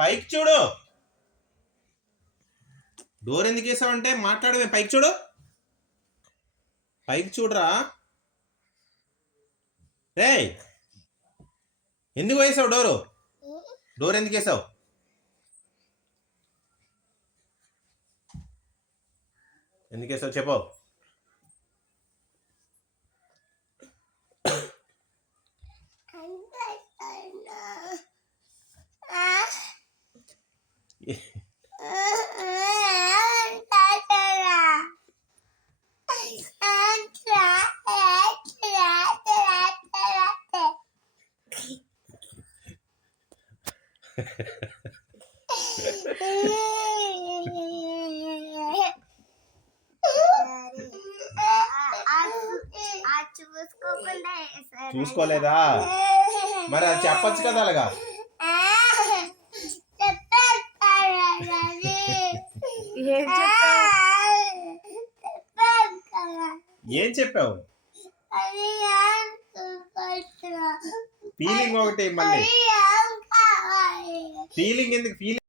పైకి చూడు. డోర్ ఎందుకు వేసావంటే మాట్లాడమే. పైకి చూడు, పైకి చూడరా. రే ఎందుకు వేసావు డోరు? డోర్ ఎందుకు వేసావు? ఎందుకు వేసావు చెప్పు. చూసుకోలేదా? మరి అది చెప్పచ్చు కదా అలాగా. ఏం చెప్పావు? ఫీలింగ్ ఒకటి మళ్ళీ. ఫీలింగ్ ఎందుకు? ఫీలింగ్